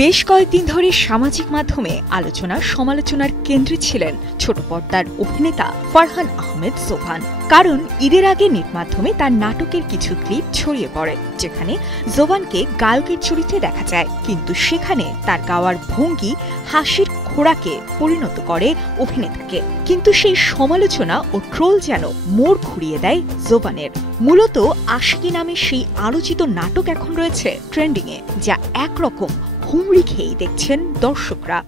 বেশ কয়েকদিন ধরে সামাজিক মাধ্যমে আলোচনা সমালোচনার কেন্দ্রে ছিলেন ছোট পর্দার অভিনেতা ফারহান আহমেদ জোভান। কারণ ঈদের আগে নেট মাধ্যমে তার নাটকের কিছু ক্লিপ ছড়িয়ে পড়ে, যেখানে জোভানকে গায়কের চরিত্রে দেখা যায়, কিন্তু সেখানে তার গাওয়ার ভঙ্গি হাসির খোরাকে পরিণত করে অভিনেতাকে। কিন্তু সেই সমালোচনা ও ট্রোল যেন মোড় ঘুরিয়ে দেয় জোভানের। মূলত আশিকি নামে সেই আলোচিত নাটক এখন রয়েছে ট্রেন্ডিংয়ে, যা একরকম হুমড়ি খেয়েই দেখছেন দর্শকরা।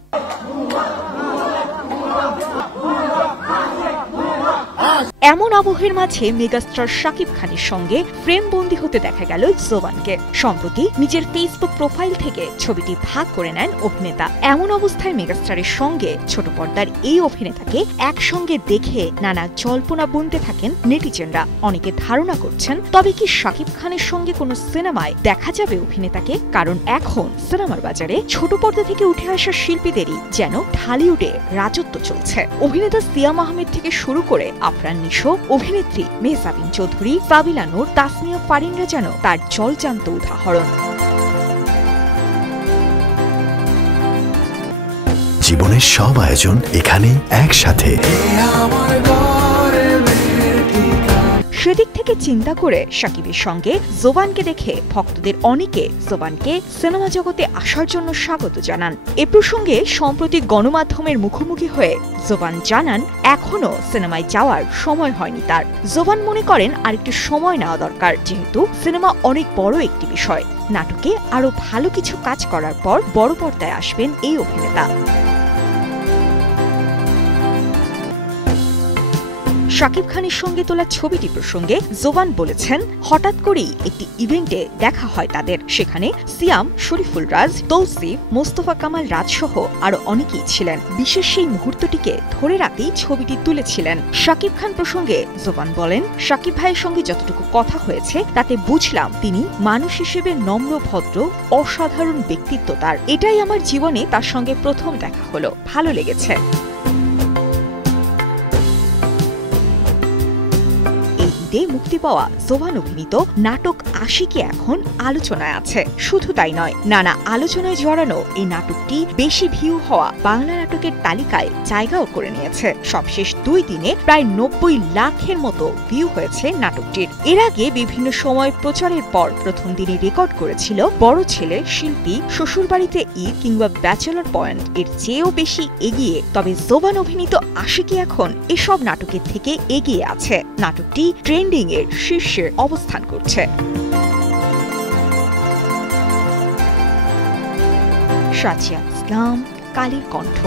এমন আবহের মাঝে মেগাস্টার শাকিব খানের সঙ্গে ফ্রেমবন্দি হতে দেখা গেল জোভানকে। সম্প্রতি নিজের ফেসবুক প্রোফাইল থেকে ছবিটি ভাগ করে নেন অভিনেতা। এমন অবস্থায় মেগাস্টারের সঙ্গে ছোট পর্দার এই অভিনেতাকে একসঙ্গে দেখে নানা জল্পনা বুনতে থাকেন নেটিজেনরা। অনেকে ধারণা করছেন, তবে কি শাকিব খানের সঙ্গে কোনো সিনেমায় দেখা যাবে অভিনেতাকে? কারণ এখন সিনেমার বাজারে ছোট পর্দা থেকে উঠে আসা শিল্পীদেরই যেন ঢালিউডে রাজত্ব চলছে। অভিনেতা সিয়াম আহমেদ থেকে শুরু করে আফরান নিশো, অভিনেত্রী মেহজাবিন চৌধুরী, সাবিলা নূর, তাসনিয়া ফারিনরা যেন তার জলজান্ত উদাহরণ। জীবনের সব আয়োজন এখানে একসাথে। সেদিক থেকে চিন্তা করে শাকিবের সঙ্গে জোভানকে দেখে ভক্তদের অনেকে জোভানকে সিনেমা জগতে আসার জন্য স্বাগত জানান। এ প্রসঙ্গে সম্প্রতি গণমাধ্যমের মুখোমুখি হয়ে জোভান জানান, এখনো সিনেমায় যাওয়ার সময় হয়নি তার। জোভান মনে করেন আরেকটু সময় নেওয়া দরকার, যেহেতু সিনেমা অনেক বড় একটি বিষয়। নাটকে আরো ভালো কিছু কাজ করার পর বড় পর্দায় আসবেন এই অভিনেতা। শাকিব খানের সঙ্গে তোলা ছবিটি প্রসঙ্গে জোভান বলেছেন, হঠাৎ করেই একটি ইভেন্টে দেখা হয় তাদের। সেখানে সিয়াম, শরীফুল রাজ, তৌসিফ, মোস্তফা কামাল রাজ সহ আরো অনেকেই ছিলেন। বিশেষ সেই মুহূর্তটিকে ধরে রাখতেই ছবিটি তুলেছিলেন। শাকিব খান প্রসঙ্গে জোভান বলেন, শাকিব ভাইয়ের সঙ্গে যতটুকু কথা হয়েছে তাতে বুঝলাম তিনি মানুষ হিসেবে নম্র, ভদ্র, অসাধারণ ব্যক্তিত্ব তার। এটাই আমার জীবনে তার সঙ্গে প্রথম দেখা হলো, ভালো লেগেছে। মুক্তি পাওয়া জোভান অভিনীত নাটক আশিকি এখন আলোচনায় আছে। শুধু তাই নয়, নানা আলোচনায় জড়ানো এই নাটকটি বেশি ভিউ হওয়া বাংলা নাটকের তালিকায় জায়গাও করে নিয়েছে। সবশেষ 2 দিনে প্রায় 90 লাখের মতো ভিউ হয়েছে নাটকটির। এর আগে বিভিন্ন সময় প্রচারের পর প্রথম দিনে রেকর্ড করেছিল বড় ছেলে, শিল্পী, শ্বশুরবাড়িতে ঈদ কিংবা ব্যাচেলর পয়েন্ট এর চেয়েও বেশি এগিয়ে। তবে জোভান অভিনীত আশিকি এখন এসব নাটকের থেকে এগিয়ে আছে। নাটকটি ট্রেন্ডিং এর শীর্ষে অবস্থান করছে। সাজিয়া ইসলাম, কালের কণ্ঠ।